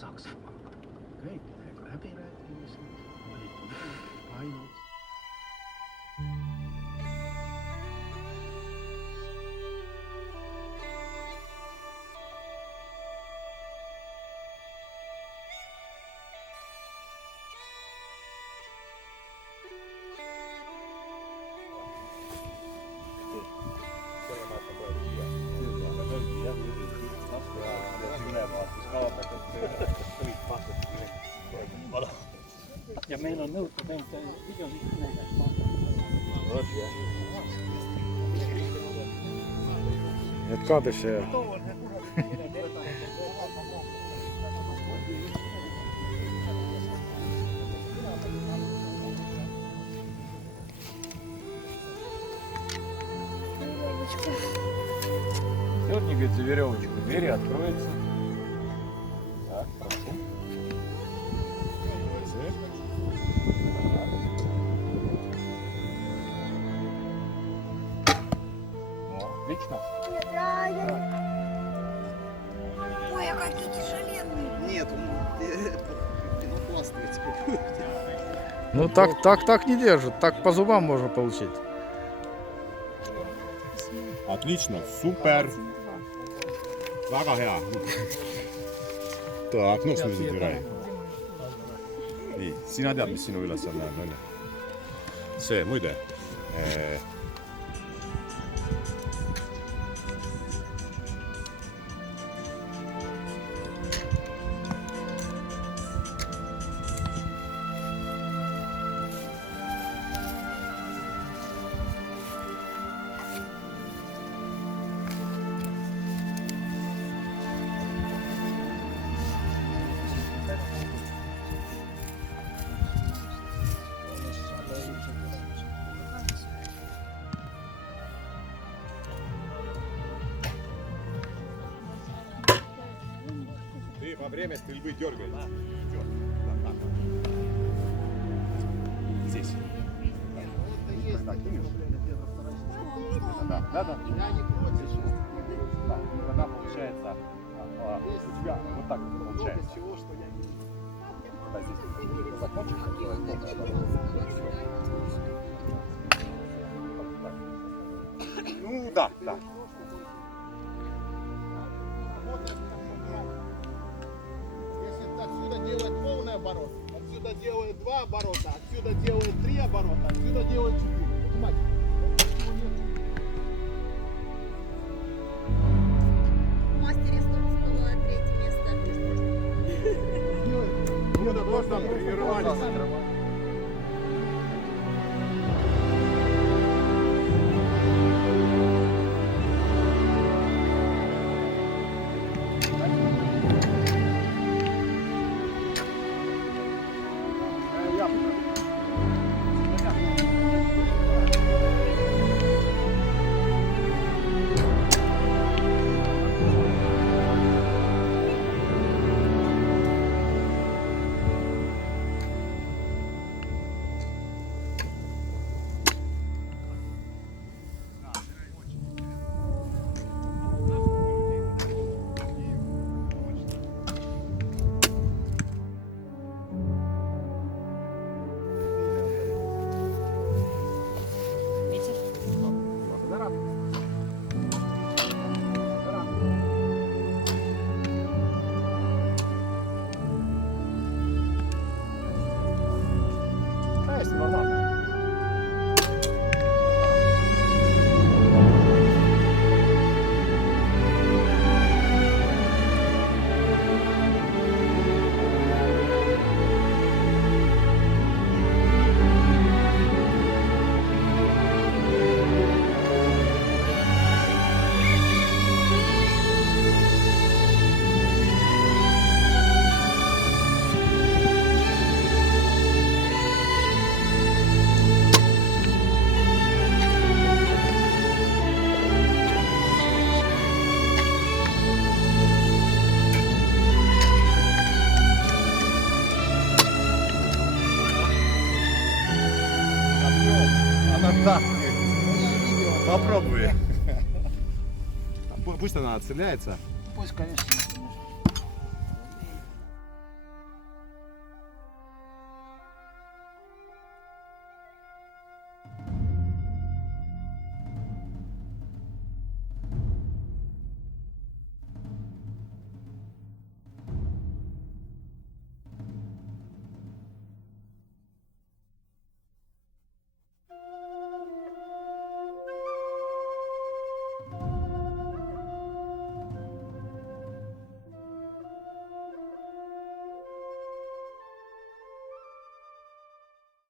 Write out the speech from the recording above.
Saksamaa. Keittääkö läpirääkimisen? Valittu painot. Ja meillä on nuuttapenkka iso näitä. Jatkaa tässä. Дерни, за веревочку. Двери откроются. Так, прошу. Отлично. Ой, а какие тяжеленные. Нет, он пенопластовый теперь. Ну так не держит. Так по зубам можно получить. Отлично, super. Väga hea. Tak, no nüüd забирай. Nii, sina tead, mis sinu ülesanne on, on ju? See, muide. Ты во время стрельбы дергай. Здесь. Когда кинешь? Да. Да. И тогда получается у тебя вот так вот получается. Когда здесь закончишь, ну да. Если отсюда делает полный оборот, отсюда делает 2 оборота, отсюда делает 3 оборота, отсюда делает 4. Понимаете? В мастере было 3 место. Ну да, тоже там тренировались. Täiesti normaalne. Да. Попробуй. Пусть она отстреляется. Пусть, конечно.